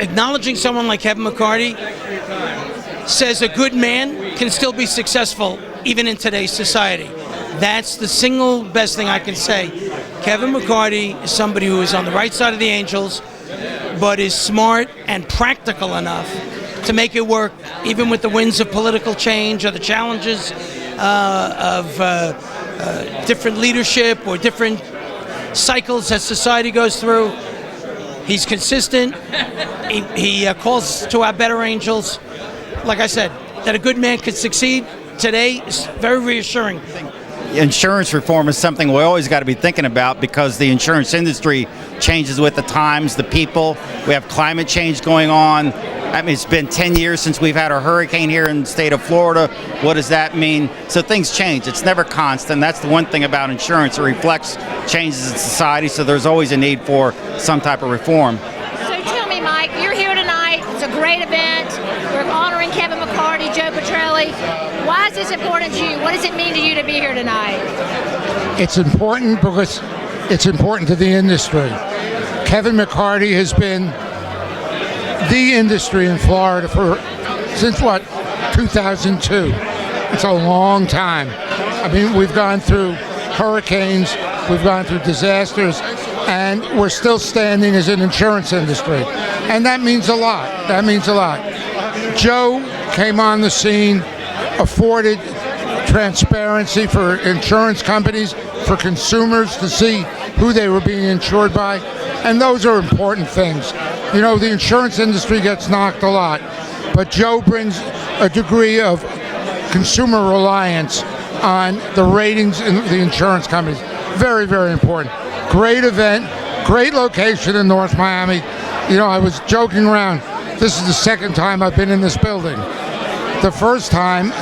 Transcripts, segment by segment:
acknowledging someone like Kevin McCarty says a good man can still be successful even in today's society. That's the single best thing I can say. Kevin McCarty is somebody who is on the right side of the angels, but is smart and practical enough to make it work, even with the winds of political change or the challenges of different leadership or different cycles that society goes through. He's consistent. He calls to our better angels. Like I said, that a good man could succeed today is very reassuring. Insurance reform is something we always got to be thinking about because the insurance industry changes with the times, the people. We have climate change going on. I mean, it's been 10 years since we've had a hurricane here in the state of Florida. What does that mean? So things change. It's never constant. That's the one thing about insurance. It reflects changes in society, so there's always a need for some type of reform. So tell me, Mike, you're here tonight. It's a great event. We're honoring Kevin McCarty, Joe Petrelli. Why is this important to you? What does it mean to you to be here tonight? It's important because it's important to the industry. Kevin McCarty has been the industry in Florida since 2002. It's a long time. I mean, we've gone through hurricanes, we've gone through disasters, and we're still standing as an insurance industry. And that means a lot. That means a lot. Joe came on the scene, afforded transparency for insurance companies, for consumers to see who they were being insured by, and those are important things. You know, the insurance industry gets knocked a lot, but Joe brings a degree of consumer reliance on the ratings in the insurance companies. Very, very important. Great event, great location in North Miami. You know, I was joking around. This is the second time I've been in this building. The first time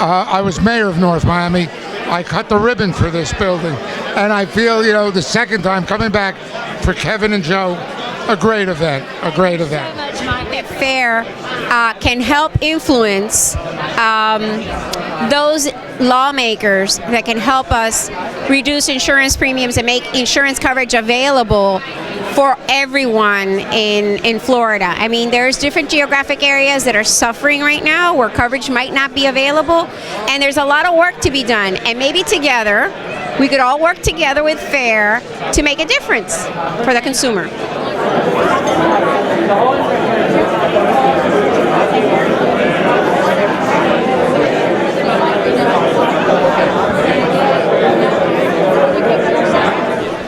I was mayor of North Miami, I cut the ribbon for this building. And I feel, you know, the second time coming back for Kevin and Joe, a great event, a great event. So much, Mike. Fair can help influence those lawmakers that can help us reduce insurance premiums and make insurance coverage available for everyone in Florida. I mean, there's different geographic areas that are suffering right now where coverage might not be available, and there's a lot of work to be done. And maybe together, we could all work together with FAIR to make a difference for the consumer.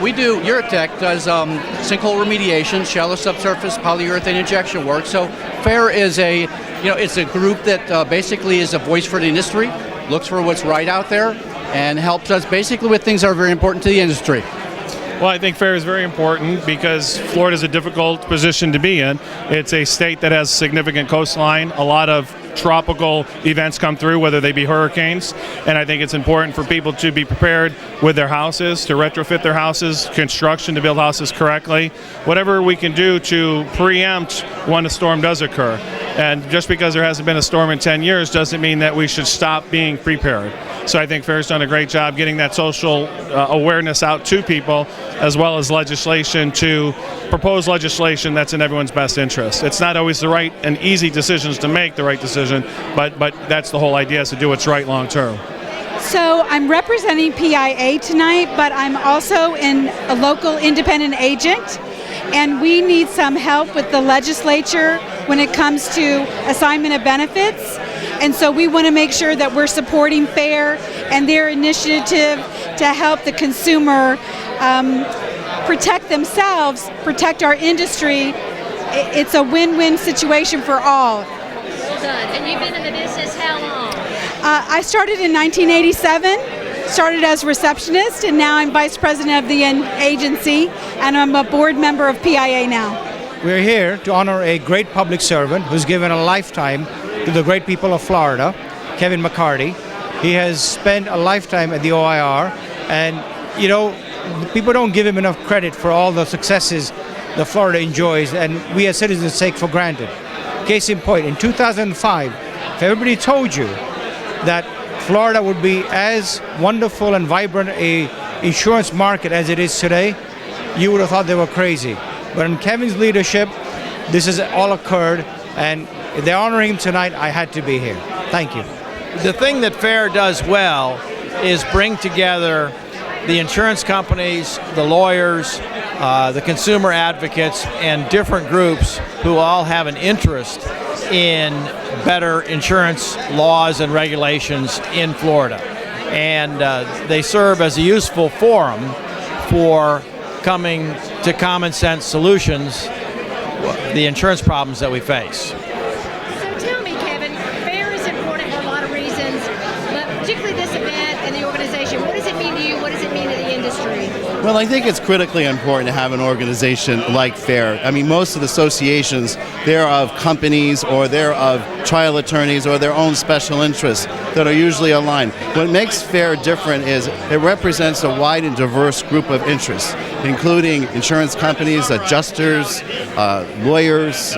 We do, Eurotech does sinkhole remediation, shallow subsurface polyurethane injection work. So FAIR is it's a group that basically is a voice for the industry, looks for what's right out there, and helps us basically with things that are very important to the industry. Well, I think FAIR is very important because Florida is a difficult position to be in. It's a state that has significant coastline, a lot of tropical events come through, whether they be hurricanes, and I think it's important for people to be prepared with their houses, to retrofit their houses, construction to build houses correctly, whatever we can do to preempt when a storm does occur. And just because there hasn't been a storm in 10 years doesn't mean that we should stop being prepared. So I think FAIR's done a great job getting that social awareness out to people, as well as legislation to propose legislation that's in everyone's best interest. It's not always the right and easy decisions to make the right decision, but that's the whole idea, is to do what's right long term. So I'm representing PIA tonight, but I'm also a local independent agent, and we need some help with the legislature when it comes to assignment of benefits. And so we want to make sure that we're supporting FAIR and their initiative to help the consumer protect themselves, protect our industry. It's a win-win situation for all. Well done. And you've been in the business how long? I started in 1987, started as receptionist, and now I'm vice president of the agency, and I'm a board member of PIA now. We're here to honor a great public servant who's given a lifetime to the great people of Florida, Kevin McCarty. He has spent a lifetime at the OIR, and you know, people don't give him enough credit for all the successes that Florida enjoys, and we as citizens take for granted. Case in point, in 2005, if everybody told you that Florida would be as wonderful and vibrant a insurance market as it is today, you would have thought they were crazy. But in Kevin's leadership, this has all occurred, and they're honoring him tonight. I had to be here. Thank you. The thing that FAIR does well is bring together the insurance companies, the lawyers, the consumer advocates, and different groups who all have an interest in better insurance laws and regulations in Florida. And they serve as a useful forum for coming to common sense solutions, the insurance problems that we face. So tell me, Kevin, FAIR is important for a lot of reasons, but particularly this event and the organization. What does it mean to you? What does it mean to the industry? Well, I think it's critically important to have an organization like FAIR. I mean, most of the associations, they're of companies or they're of trial attorneys or their own special interests that are usually aligned. What makes FAIR different is it represents a wide and diverse group of interests, including insurance companies, adjusters, lawyers,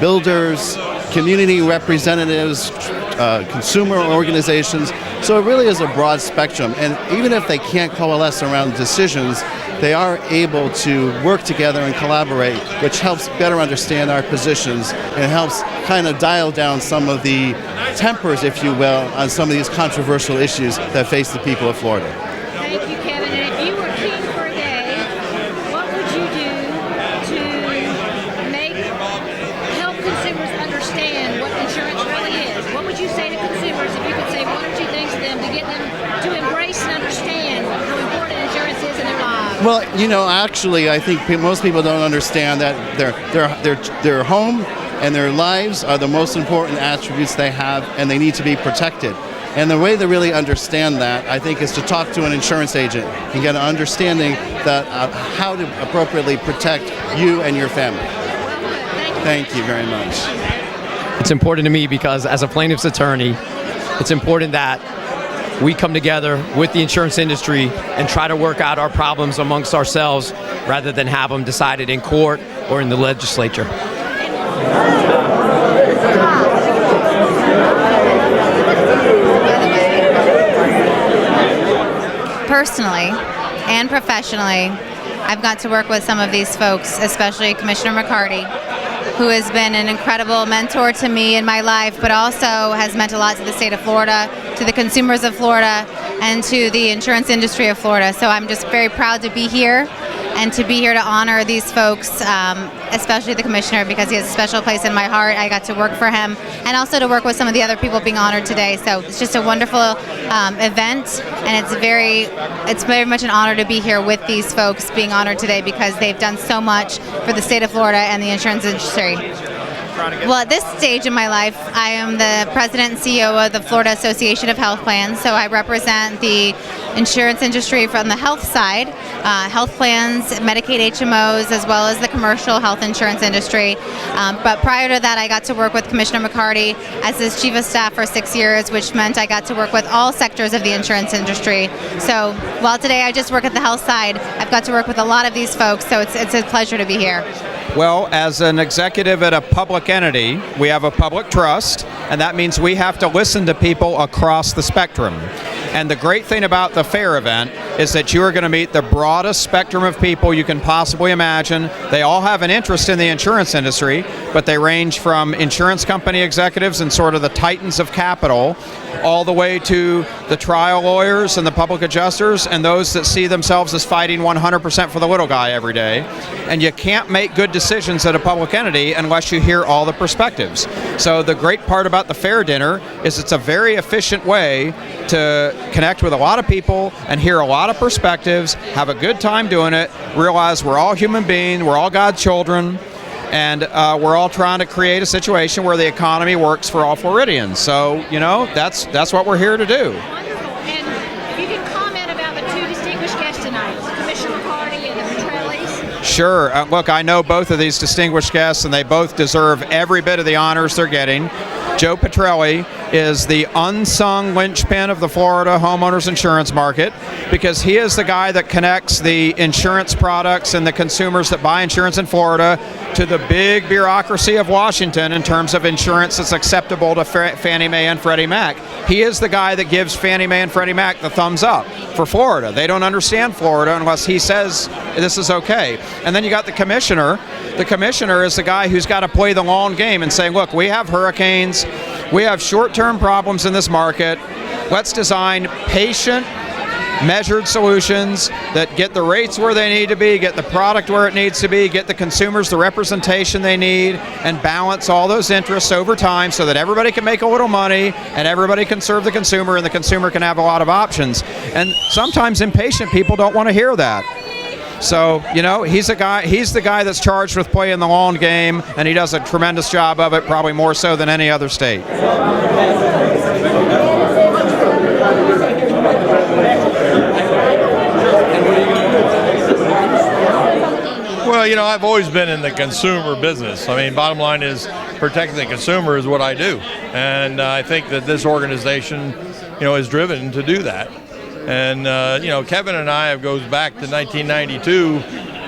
builders, community representatives, consumer organizations. So it really is a broad spectrum, and even if they can't coalesce around decisions, they are able to work together and collaborate, which helps better understand our positions and helps kind of dial down some of the tempers, if you will, on some of these controversial issues that face the people of Florida. Thank you, Kevin. And if you were king for a day, what would you do to help consumers understand what insurance really is? What would you say to consumers if you could say one or two things to them to get them to embrace and understand how important insurance is in their lives? Well, you know, actually, I think most people don't understand that their home and their lives are the most important attributes they have, and they need to be protected. And the way to really understand that, I think, is to talk to an insurance agent and get an understanding that how to appropriately protect you and your family. Thank you very much. It's important to me because as a plaintiff's attorney, it's important that we come together with the insurance industry and try to work out our problems amongst ourselves rather than have them decided in court or in the legislature. Personally and professionally, I've got to work with some of these folks, especially Commissioner McCarty, who has been an incredible mentor to me in my life, but also has meant a lot to the state of Florida, to the consumers of Florida, and to the insurance industry of Florida. So I'm just very proud to be here and to be here to honor these folks, especially the commissioner, because he has a special place in my heart. I got to work for him, and also to work with some of the other people being honored today. So it's just a wonderful event, and it's very much an honor to be here with these folks being honored today because they've done so much for the state of Florida and the insurance industry. Well, at this stage in my life, I am the president and CEO of the Florida Association of Health Plans, so I represent the insurance industry from the health side, health plans, Medicaid HMOs, as well as the commercial health insurance industry. But prior to that, I got to work with Commissioner McCarty as his chief of staff for 6 years, which meant I got to work with all sectors of the insurance industry. So while today I just work at the health side, I've got to work with a lot of these folks, so it's a pleasure to be here. Well, as an executive at a public entity, we have a public trust, and that means we have to listen to people across the spectrum. And the great thing about the FAIR event is that you are going to meet the broadest spectrum of people you can possibly imagine. They all have an interest in the insurance industry, but they range from insurance company executives and sort of the titans of capital, all the way to the trial lawyers and the public adjusters and those that see themselves as fighting 100% for the little guy every day. And you can't make good decisions at a public entity unless you hear all the perspectives. So the great part about the FAIR dinner is it's a very efficient way to connect with a lot of people and hear a lot of perspectives, have a good time doing it, realize we're all human beings, we're all God's children, and we're all trying to create a situation where the economy works for all Floridians. So, you know, that's what we're here to do. Wonderful. And if you can comment about the two distinguished guests tonight, Commissioner McCarty and the Petrellis. Sure. Look, I know both of these distinguished guests, and they both deserve every bit of the honors they're getting. Joe Petrelli is the unsung linchpin of the Florida homeowners insurance market because he is the guy that connects the insurance products and the consumers that buy insurance in Florida to the big bureaucracy of Washington in terms of insurance that's acceptable to Fannie Mae and Freddie Mac. He is the guy that gives Fannie Mae and Freddie Mac the thumbs up for Florida. They don't understand Florida unless he says this is okay. And then you got the commissioner. The commissioner is the guy who's got to play the long game and say, look, we have hurricanes, we have short-term problems in this market. Let's design patient, measured solutions that get the rates where they need to be, get the product where it needs to be, get the consumers the representation they need, and balance all those interests over time so that everybody can make a little money and everybody can serve the consumer and the consumer can have a lot of options. And sometimes impatient people don't want to hear that. So, you know, he's the guy that's charged with playing the long game, and he does a tremendous job of it, probably more so than any other state. Well, you know, I've always been in the consumer business. I mean, bottom line is protecting the consumer is what I do. And I think that this organization, you know, is driven to do that. And, you know, Kevin and I goes back to 1992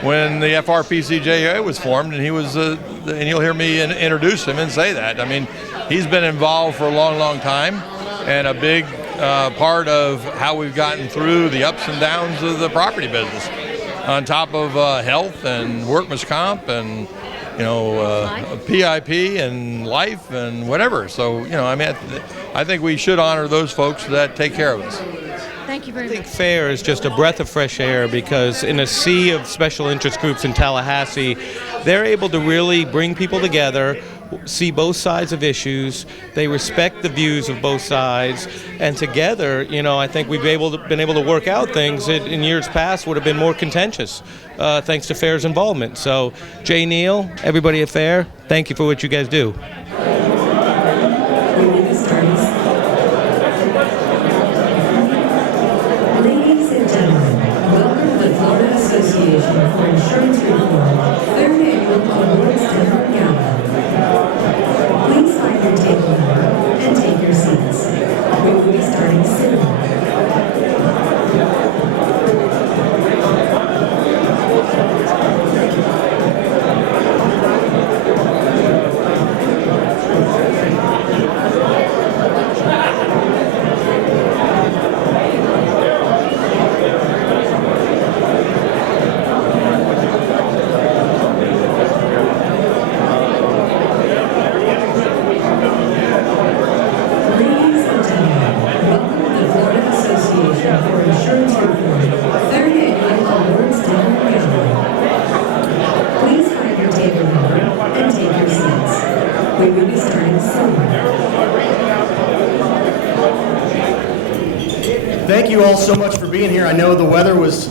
when the FRPCJA was formed, and he was, and you'll hear me introduce him and say that. I mean, he's been involved for a long, long time, and a big part of how we've gotten through the ups and downs of the property business, on top of health and workman's comp and, you know, PIP and life and whatever. So, you know, I mean, I think we should honor those folks that take care of us. Thank you very much. I think FAIR is just a breath of fresh air because in a sea of special interest groups in Tallahassee, they're able to really bring people together, see both sides of issues. They respect the views of both sides, and together, you know, I think we've been able to work out things that in years past would have been more contentious, thanks to FAIR's involvement. So, Jay Neal, everybody at FAIR, thank you for what you guys do. Ladies and gentlemen, welcome to the Florida Association for Insurance Reform, third annual awards dinner gala. Please find your table number and take your seats. We will be starting soon. Thank you all so much for being here. I know the weather was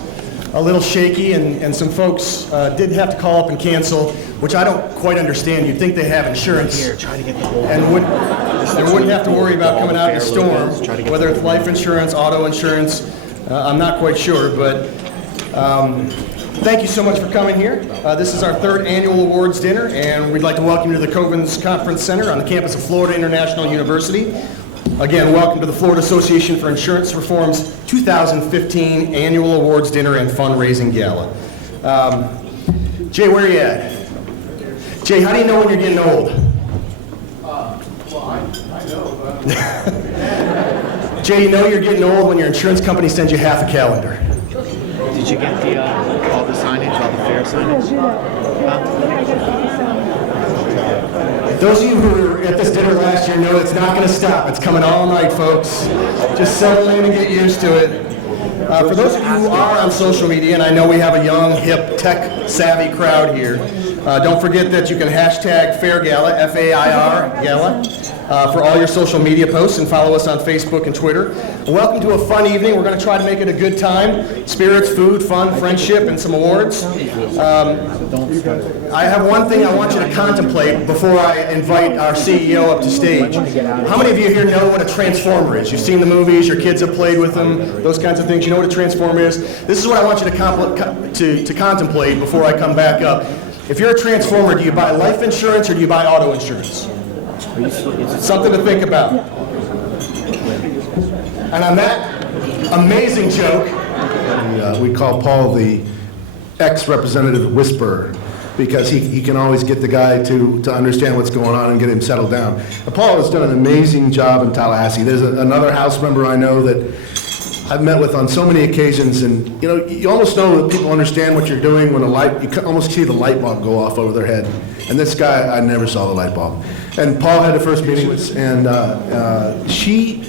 a little shaky and some folks did have to call up and cancel, which I don't quite understand. You'd think they have insurance and wouldn't have to worry about coming out in a storm, whether it's life insurance, auto insurance. I'm not quite sure, but thank you so much for coming here. This is our third annual awards dinner, and we'd like to welcome you to the Covens Conference Center on the campus of Florida International University. Again, welcome to the Florida Association for Insurance Reform's 2015 Annual Awards Dinner and Fundraising Gala. Jay, where are you at? Jay, how do you know when you're getting old? I know. Jay, you know you're getting old when your insurance company sends you half a calendar. Did you get the all the signage, all the fair signage? Those of you who were at this dinner last year know it's not going to stop. It's coming all night, folks. Just settle in and get used to it. For those of you who are on social media, and I know we have a young, hip, tech-savvy crowd here, don't forget that you can hashtag Fair Gala, F-A-I-R, Gala, for all your social media posts, and follow us on Facebook and Twitter. Welcome to a fun evening. We're going to try to make it a good time. Spirits, food, fun, friendship, and some awards. I have one thing I want you to contemplate before I invite our CEO up to stage. How many of you here know what a transformer is? You've seen the movies, your kids have played with them, those kinds of things. You know what a transformer is? This is what I want you to contemplate before I come back up. If you're a transformer, do you buy life insurance or do you buy auto insurance? Something to think about. And on that amazing joke, we call Paul the ex-representative whisperer, because he can always get the guy to understand what's going on and get him settled down. Paul has done an amazing job in Tallahassee. There's another House member I know that I've met with on so many occasions, and you almost know that people understand what you're doing when you can almost see the light bulb go off over their head. And this guy, I never saw the light bulb. And Paul had the first meeting with, and she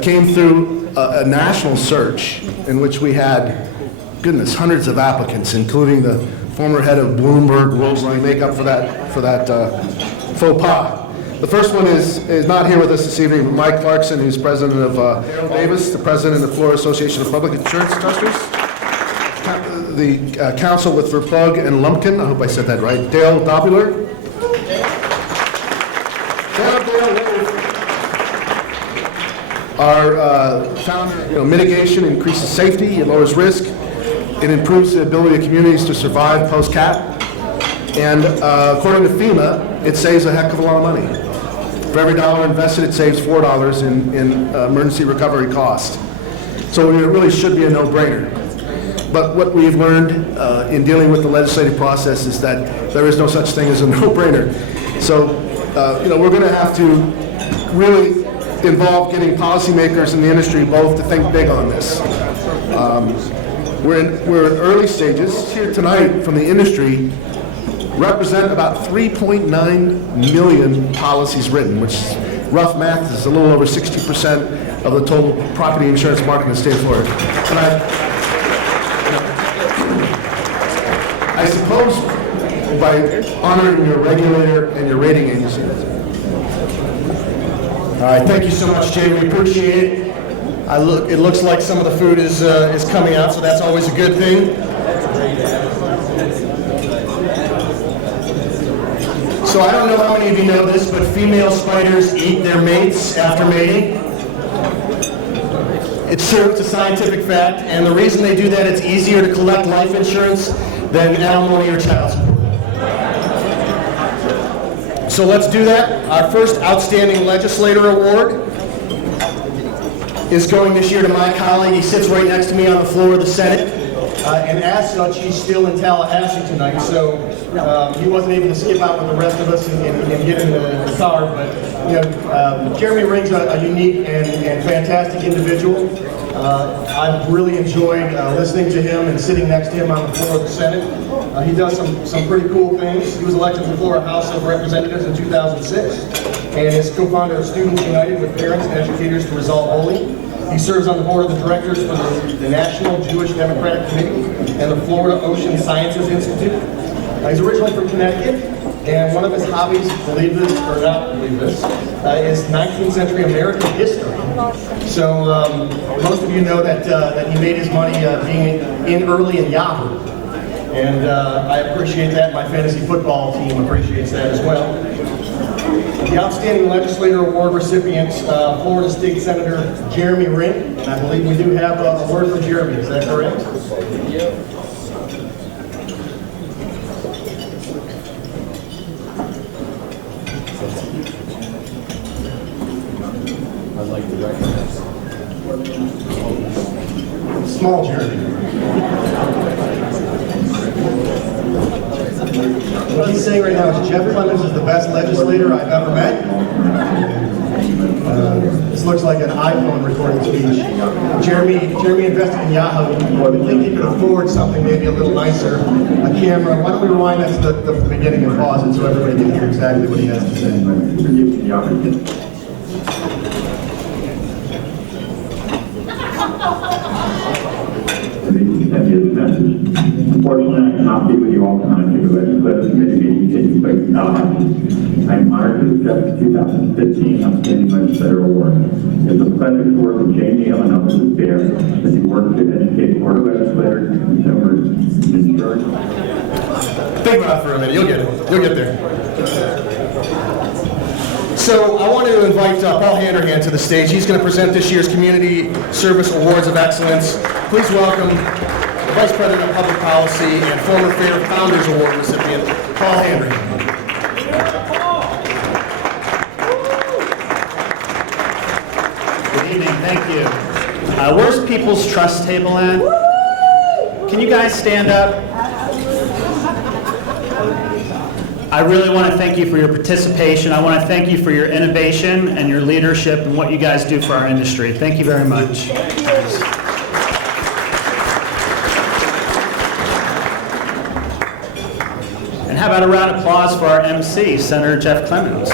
came through a national search in which we had, goodness, hundreds of applicants, including the former head of Bloomberg, Roseline, make up for that faux pas. The first one is not here with us this evening, but Mike Clarkson, who's president of Davis, the president of the Florida Association of Public Insurance Adjusters, the counsel with Verplug and Lumpkin, I hope I said that right, Dale Dobular. Our founder, mitigation increases safety, it lowers risk, it improves the ability of communities to survive post-cat, and according to FEMA, it saves a heck of a lot of money. For every dollar invested, it saves $4 in emergency recovery cost. So it really should be a no-brainer. But what we've learned in dealing with the legislative process is that there is no such thing as a no-brainer. So, we're going to have to really involve getting policymakers in the industry both to think big on this. We're in early stages. Here tonight from the industry represent about 3.9 million policies written, which rough math is a little over 60% of the total property insurance market in the state of Florida. And I suppose by honoring your regulator and your rating agency. All right, thank you so much, Jay. We appreciate it. It looks like some of the food is coming out, so that's always a good thing. So I don't know how many of you know this, but female spiders eat their mates after mating. It's true, it's a scientific fact, and the reason they do that, it's easier to collect life insurance than alimony or child support. So let's do that. Our first Outstanding Legislator Award is going this year to my colleague. He sits right next to me on the floor of the Senate. And as such, he's still in Tallahassee tonight, so he wasn't able to skip out with the rest of us and get in the car. But Jeremy Ring's a unique and fantastic individual. I've really enjoyed listening to him and sitting next to him on the floor of the Senate. He does some pretty cool things. He was elected to the Florida House of Representatives in 2006 and is co-founder of Students United with Parents and Educators to Resolve Bullying. He serves on the board of the directors for the National Jewish Democratic Committee and the Florida Ocean Sciences Institute. He's originally from Connecticut, and one of his hobbies, believe this or not believe this, is 19th century American history. So most of you know that he made his money being in early in Yahoo. And I appreciate that. My fantasy football team appreciates that as well. The Outstanding Legislator Award recipient, Florida State Senator Jeremy Ring. And I believe we do have a word from Jeremy. Is that correct? Yep. I'd like to recognize small Jeremy. What he's saying right now is Jeff Clemens is the best legislator I've ever met. This looks like an iPhone recording speech. Jeremy invested in Yahoo. I think he could afford something maybe a little nicer, a camera. Why don't we rewind that to the beginning and pause it so everybody can hear exactly what he has to say. Unfortunately, I cannot be with you all tonight due to legislative committee meeting taking place in Tallahassee. I am honored to accept the 2015 Outstanding Legislator Award. It's a pleasure to work with Jamie and others who care as you work to educate Florida legislators and consumers in insurance. Think about it for a minute. You'll get it. You'll get there. So I wanted to invite Paul Handerhan to the stage. He's going to present this year's Community Service Awards of Excellence. Please welcome the Vice President of Public Policy and former FAIR Founders Award recipient, Paul Handerhan. Good evening, thank you. Where's People's Trust table at? Can you guys stand up? I really want to thank you for your participation. I want to thank you for your innovation and your leadership and what you guys do for our industry. Thank you very much. And how about a round of applause for our MC, Senator Jeff Clemens?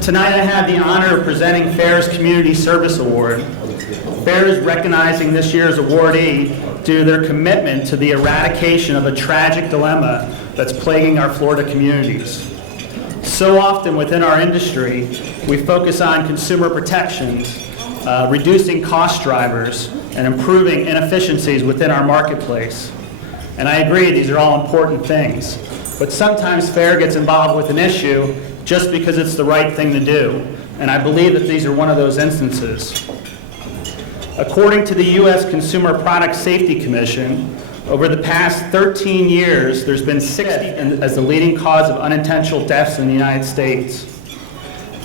Tonight I have the honor of presenting FAIR's Community Service Award. FAIR is recognizing this year's awardee due to their commitment to the eradication of a tragic dilemma that's plaguing our Florida communities. So often within our industry, we focus on consumer protections, reducing cost drivers, and improving inefficiencies within our marketplace. And I agree, these are all important things. But sometimes FAIR gets involved with an issue just because it's the right thing to do. And I believe that these are one of those instances. According to the U.S. Consumer Product Safety Commission, over the past 13 years, there's been 60 as the leading cause of unintentional deaths in the United States.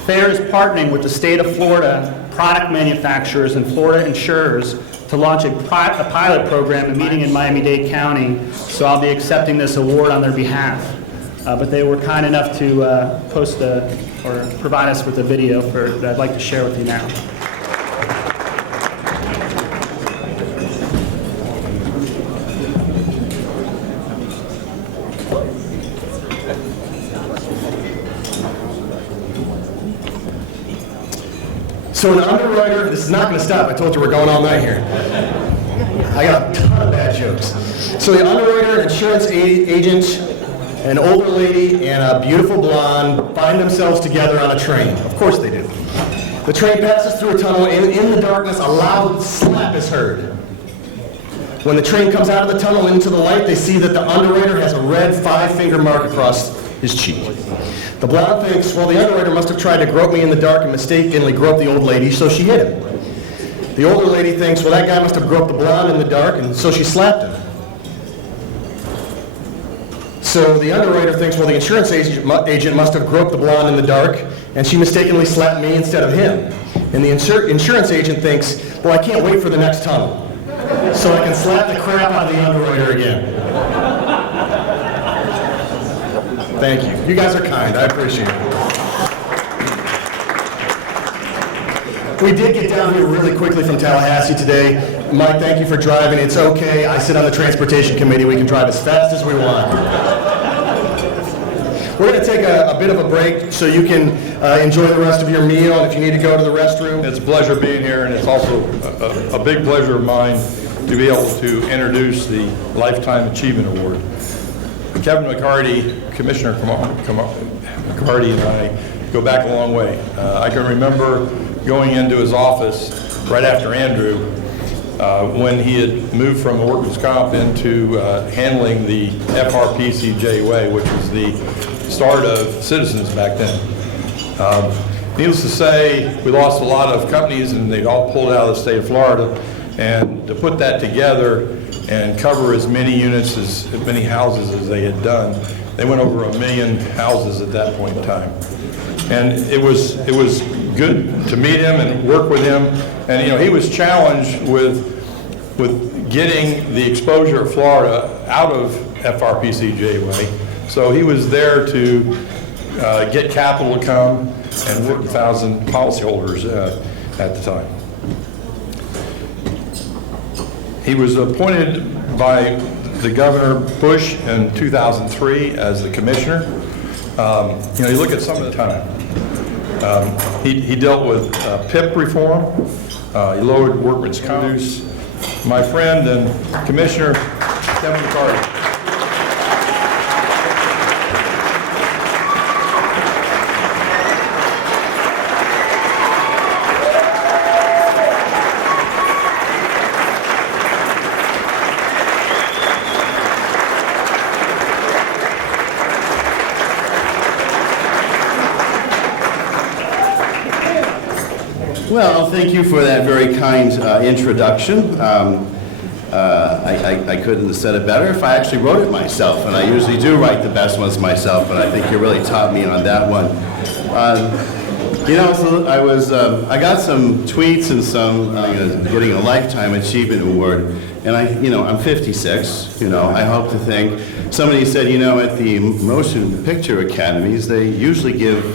FAIR is partnering with the state of Florida, product manufacturers, and Florida insurers to launch a pilot program, a meeting in Miami-Dade County, so I'll be accepting this award on their behalf. But they were kind enough to provide us with a video that I'd like to share with you now. So an underwriter, this is not going to stop. I told you we're going all night here. I got a ton of bad jokes. So the underwriter, an insurance agent, an older lady, and a beautiful blonde find themselves together on a train. Of course they do. The train passes through a tunnel, and in the darkness, a loud slap is heard. When the train comes out of the tunnel into the light, they see that the underwriter has a red 5-finger mark across his cheek. The blonde thinks, well, the underwriter must have tried to grope me in the dark and mistakenly groped the old lady, so she hit him. The older lady thinks, well, that guy must have groped the blonde in the dark, and so she slapped him. So the underwriter thinks, well, the insurance agent must have groped the blonde in the dark, and she mistakenly slapped me instead of him. And the insurance agent thinks, well, I can't wait for the next tunnel, so I can slap the crap out of the underwriter again. Thank you. You guys are kind. I appreciate it. We did get down here really quickly from Tallahassee today. Mike, thank you for driving. It's okay. I sit on the transportation committee. We can drive as fast as we want. We're going to take a bit of a break so you can enjoy the rest of your meal, and if you need to go to the restroom. It's a pleasure being here, and it's also a big pleasure of mine to be able to introduce the Lifetime Achievement Award. Kevin McCarty, Commissioner McCarty and I go back a long way. I can remember going into his office right after Andrew when he had moved from workers' comp into handling the FRPCJ way, which was the start of Citizens back then. Needless to say, we lost a lot of companies and they all pulled out of the state of Florida. And to put that together and cover as many units, as many houses as they had done, they went over 1 million houses at that point in time. And it was good to meet him and work with him. And he was challenged with getting the exposure of Florida out of FRPCJ way. So he was there to get capital to come and work with 1,000 policyholders at the time. He was appointed by the Governor Bush in 2003 as the commissioner. You look at some of the time. He dealt with PIP reform. He lowered workman's comp. My friend and Commissioner Kevin McCarty. Well, thank you for that very kind introduction. I couldn't have said it better if I actually wrote it myself, and I usually do write the best ones myself, but I think you really taught me on that one. I got some tweets and some getting a Lifetime Achievement Award, and I'm 56. I hope to think somebody said, at the Motion Picture Academies, they usually give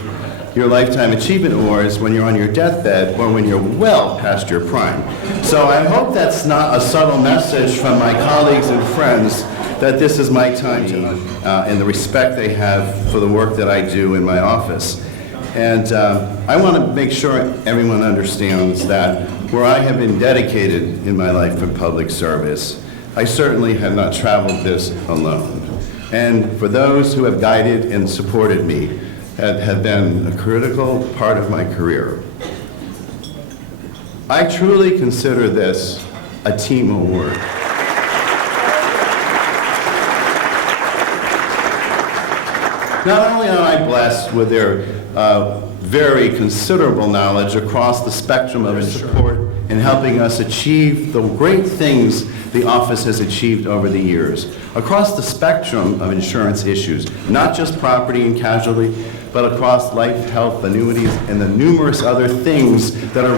your Lifetime Achievement Awards when you're on your deathbed or when you're well past your prime. So I hope that's not a subtle message from my colleagues and friends that this is my time to and the respect they have for the work that I do in my office. And I want to make sure everyone understands that where I have been dedicated in my life for public service, I certainly have not traveled this alone. And for those who have guided and supported me, have been a critical part of my career. I truly consider this a team award. Not only am I blessed with their very considerable knowledge across the spectrum of support in helping us achieve the great things the office has achieved over the years, across the spectrum of insurance issues, not just property and casualty, but across life, health, annuities, and the numerous other things that are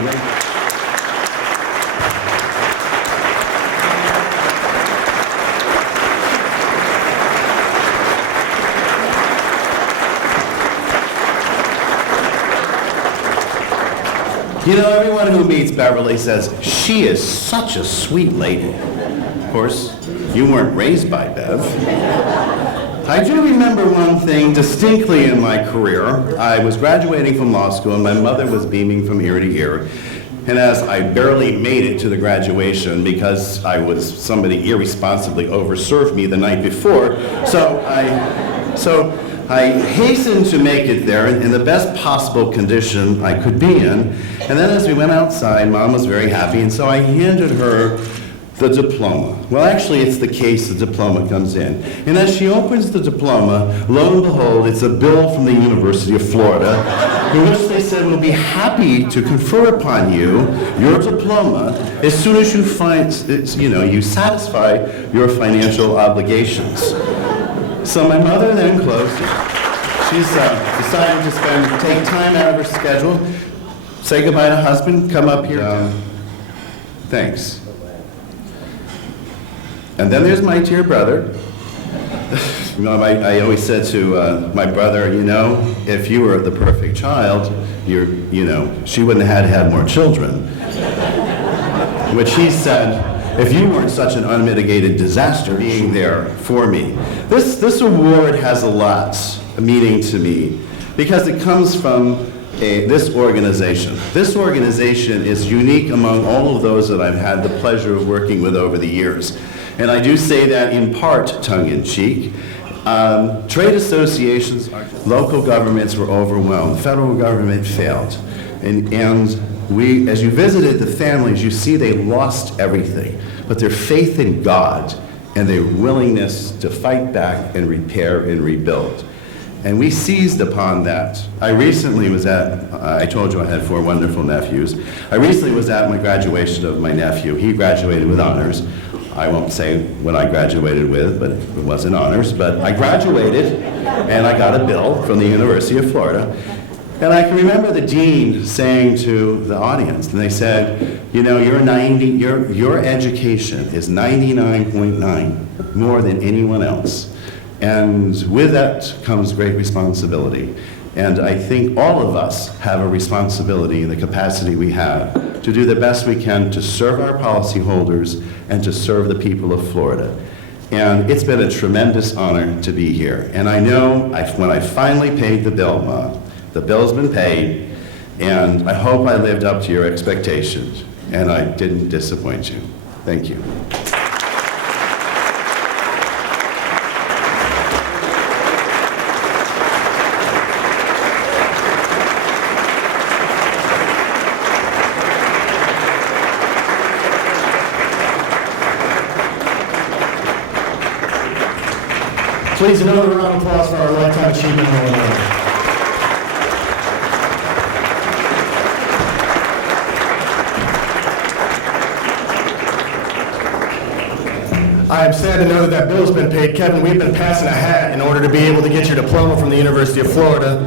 You know, everyone who meets Beverly says, she is such a sweet lady. Of course, you weren't raised by Bev. I do remember one thing distinctly in my career. I was graduating from law school and my mother was beaming from ear to ear. And as I barely made it to the graduation because somebody irresponsibly overserved me the night before, so I hastened to make it there in the best possible condition I could be in. And then as we went outside, Mom was very happy, and so I handed her the diploma. Well, actually, it's the case the diploma comes in. And as she opens the diploma, lo and behold, it's a bill from the University of Florida, in which they said, we'll be happy to confer upon you your diploma as soon as you you satisfy your financial obligations. So my mother then closed it. She's decided to take time out of her schedule, say goodbye to husband, come up here. Thanks. And then there's my dear brother. I always said to my brother, if you were the perfect child, she wouldn't have had more children. Which he said, if you weren't such an unmitigated disaster being there for me. This award has a lot of meaning to me because it comes from this organization. This organization is unique among all of those that I've had the pleasure of working with over the years. And I do say that in part tongue-in-cheek. Trade associations, local governments were overwhelmed. The federal government failed. And we, as you visited the families, you see they lost everything. But their faith in God and their willingness to fight back and repair and rebuild. And we seized upon that. I recently was I told you I had 4 wonderful nephews. I recently was at my graduation of my nephew. He graduated with honors. I won't say what I graduated with, but it wasn't honors. But I graduated, and I got a bill from the University of Florida. And I can remember the dean saying to the audience, and they said, your education is 99.9 more than anyone else. And with that comes great responsibility. And I think all of us have a responsibility in the capacity we have to do the best we can to serve our policyholders and to serve the people of Florida. And it's been a tremendous honor to be here. And I know when I finally paid the bill, Mom, the bill's been paid, and I hope I lived up to your expectations, and I didn't disappoint you. Thank you. Please, another round of applause for our Lifetime Achievement Award. I am sad to know that bill has been paid. Kevin, we've been passing a hat in order to be able to get your diploma from the University of Florida.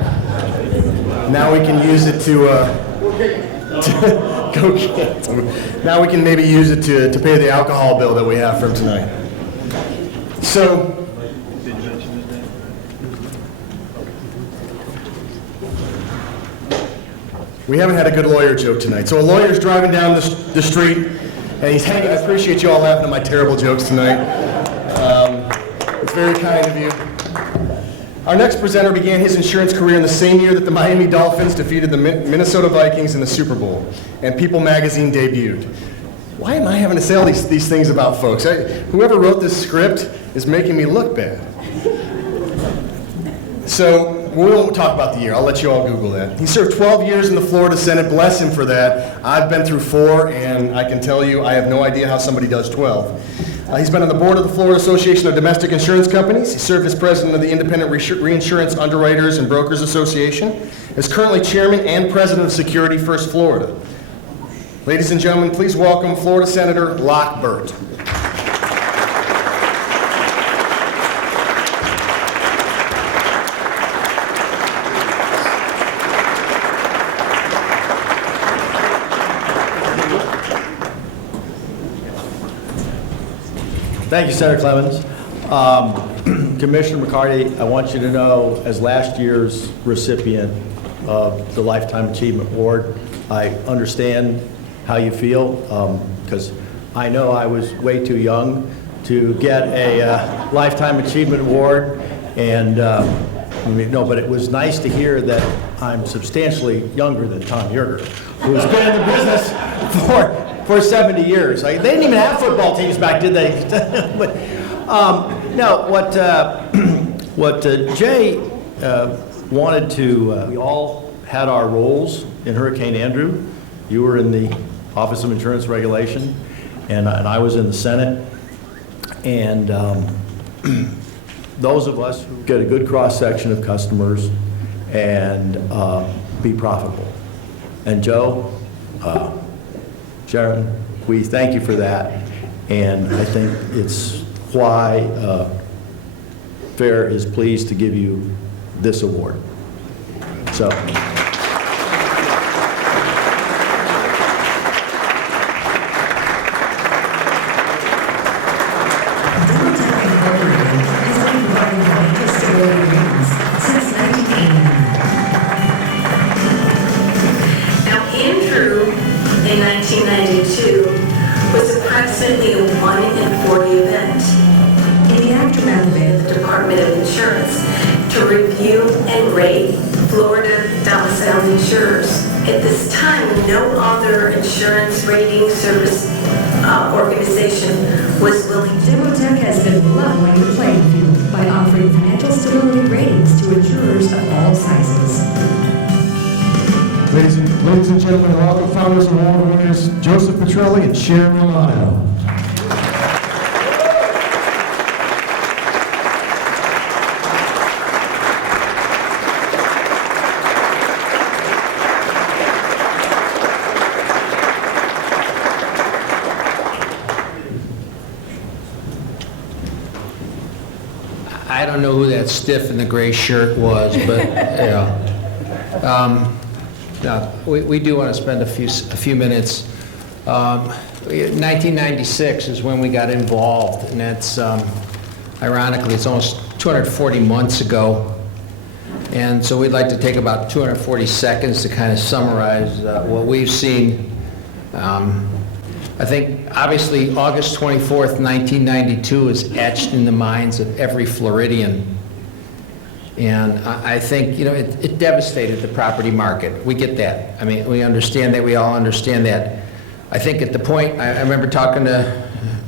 Now we can use it to go get them. Now we can maybe use it to pay the alcohol bill that we have from tonight. So, We haven't had a good lawyer joke tonight. So a lawyer's driving down the street, and he's hanging. I appreciate you all laughing at my terrible jokes tonight. It's very kind of you. Our next presenter began his insurance career in the same year that the Miami Dolphins defeated the Minnesota Vikings in the Super Bowl, and People magazine debuted. Why am I having to say all these things about folks? Whoever wrote this script is making me look bad. So we won't talk about the year. I'll let you all Google that. He served 12 years in the Florida Senate. Bless him for that. I've been through 4, and I can tell you I have no idea how somebody does 12. He's been on the board of the Florida Association of Domestic Insurance Companies. He served as president of the Independent Reinsurance Underwriters and Brokers Association. Is currently chairman and president of Security First Florida. Ladies and gentlemen, please welcome Florida Senator Locke Burt. Thank you, Senator Clemens. Commissioner McCarty, I want you to know, as last year's recipient of the Lifetime Achievement Award, I understand how you feel, because I know I was way too young to get a Lifetime Achievement Award, and but it was nice to hear that I'm substantially younger than Tom Yerger, who's been in the business for 70 years. They didn't even have football teams back, did they? But no, what Jay wanted to, we all had our roles in Hurricane Andrew. You were in the Office of Insurance Regulation, and I was in the Senate. And those of us who get a good cross-section of customers and be profitable. And Joe, Sharon, we thank you for that, and I think it's why FAIR is pleased to give you this award. So. In 1992 was approximately a 1 in 40 event. In the aftermath of it, the Department of Insurance to review and rate Florida domiciled insurers. At this time, no other insurance rating service organization was willing to. Demotech has been leveling the playing field by offering financial stability ratings to insurers of all sizes. Ladies and gentlemen, welcome Founders Award winners Joseph Petrelli and Sharon Romano. I don't know who that stiff in the gray shirt was, but yeah. Now, we do want to spend a few minutes. 1996 is when we got involved, and that's, ironically, it's almost 240 months ago. And so we'd like to take about 240 seconds to kind of summarize what we've seen. I think, obviously, August 24th, 1992 is etched in the minds of every Floridian. And I think, it devastated the property market. We get that. I mean, we understand that. We all understand that. I think at the point, I remember talking to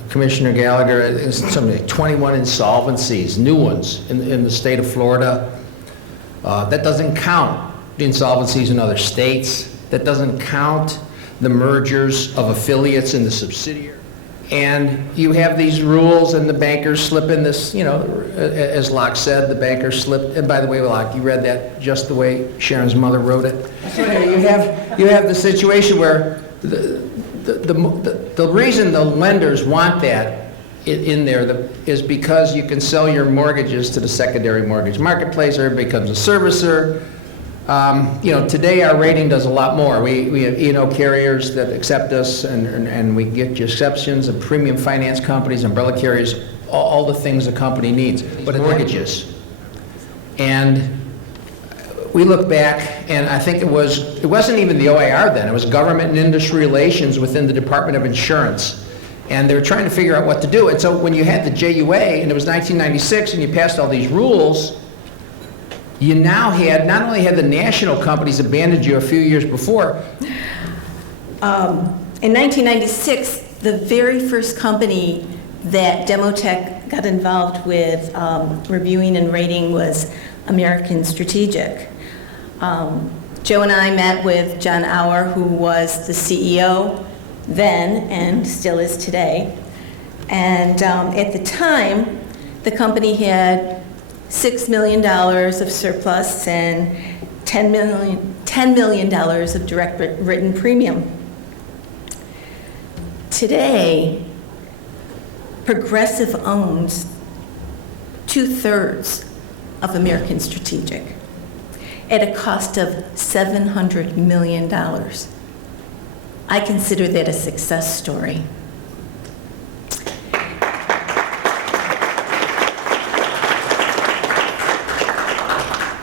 Commissioner Gallagher, it's something like 21 insolvencies, new ones in the state of Florida. That doesn't count the insolvencies in other states. That doesn't count the mergers of affiliates in the subsidiary. And you have these rules, and the bankers slip in this, as Locke said, the bankers slip. And by the way, Locke, you read that just the way Sharon's mother wrote it. So you have the situation where the reason the lenders want that in there is because you can sell your mortgages to the secondary mortgage marketplace, or it becomes a servicer. Today our rating does a lot more. We have E&O carriers that accept us, and we get exceptions, and premium finance companies, umbrella carriers, all the things a company needs. But mortgages. And we look back, and I think it wasn't even the OIR then, it was government and industry relations within the Department of Insurance. And they were trying to figure out what to do. And so when you had the JUA, and it was 1996, and you passed all these rules, you now had, not only had the national companies abandoned you a few years before. In 1996, the very first company that Demotech got involved with reviewing and rating was American Strategic. Joe and I met with John Auer, who was the CEO then and still is today. And at the time, the company had $6 million of surplus and $10 million of direct written premium. Today, Progressive owns 2/3 of American Strategic at a cost of $700 million. I consider that a success story.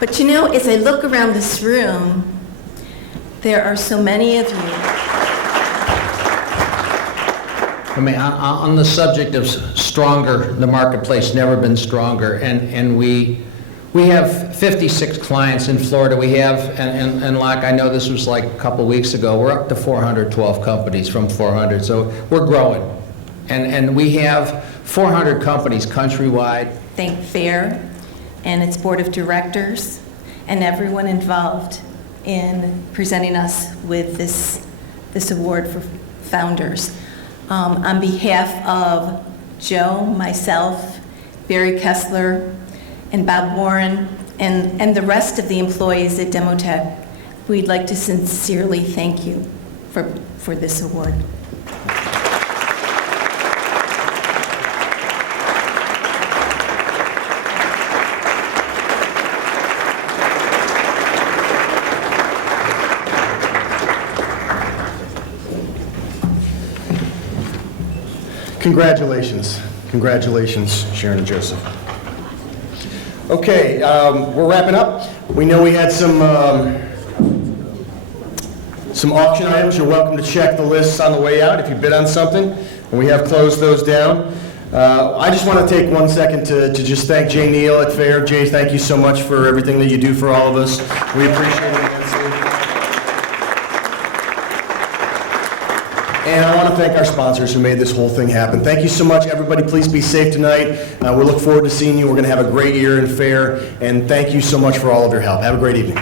But you know, as I look around this room, there are so many of you. I mean, on the subject of stronger, the marketplace never been stronger, and we have 56 clients in Florida. We have, and like I know this was like a couple weeks ago, we're up to 412 companies from 400, so we're growing. And we have 400 companies countrywide. Thank FAIR and its board of directors and everyone involved in presenting us with this award for founders. On behalf of Joe, myself, Barry Kessler, and Bob Warren, and the rest of the employees at Demotech, we'd like to sincerely thank you for this award. Congratulations. Congratulations, Sharon and Joseph. Okay, we're wrapping up. We know we had some auction items. You're welcome to check the lists on the way out if you bid on something, and we have closed those down. I just want to take 1 second to just thank Jay Neal at FAIR. Jay, thank you so much for everything that you do for all of us. We appreciate it immensely. And I want to thank our sponsors who made this whole thing happen. Thank you so much, everybody. Please be safe tonight. We look forward to seeing you. We're going to have a great year in FAIR, and thank you so much for all of your help. Have a great evening.